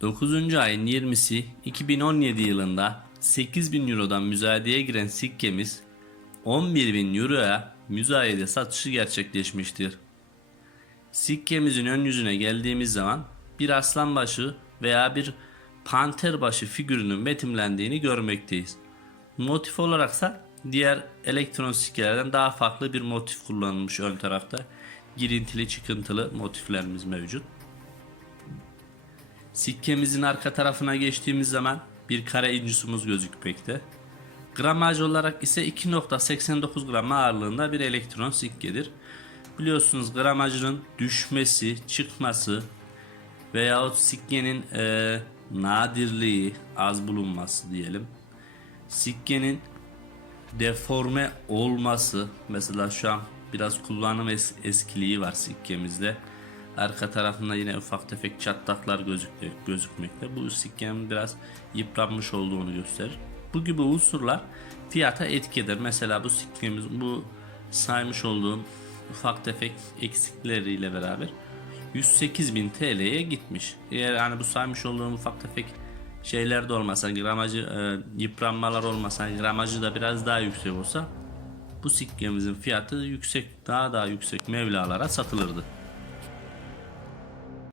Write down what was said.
9. ayın 20'si 2017 yılında 8000 Euro'dan müzayedeye giren sikkemiz 11.000 Euro'ya müzayede satışı gerçekleşmiştir. Sikkemizin ön yüzüne geldiğimiz zaman bir aslan başı veya bir panter başı figürünün betimlendiğini görmekteyiz. Motif olaraksa diğer elektron sikkelerden daha farklı bir motif kullanılmış ön tarafta. Girintili çıkıntılı motiflerimiz mevcut. Sikkemizin arka tarafına geçtiğimiz zaman bir kare incisumuz gözükmekte. Gramaj olarak ise 2.89 gram ağırlığında bir elektron sikkedir. Biliyorsunuz gramajının düşmesi, çıkması veyahut sikkenin eee, nadirliği, az bulunması diyelim. Sikkenin deforme olması mesela şu an biraz kullanım es- eskiliği var sikkemizde. Arka tarafında yine ufak tefek çatlaklar gözükmekte. Bu sikkenin biraz yıpranmış olduğunu gösterir. Bu gibi unsurlar fiyata etki eder. Mesela bu sikkemiz bu saymış olduğum ufak tefek eksikleriyle beraber 108.000 TL'ye gitmiş. Eğer hani bu saymış olduğum ufak tefek şeyler de olmasa, gramajı e, yıpranmalar olmasa, gramajı da biraz daha yüksek olsa bu sikkemizin fiyatı yüksek, daha daha yüksek mevlalara satılırdı.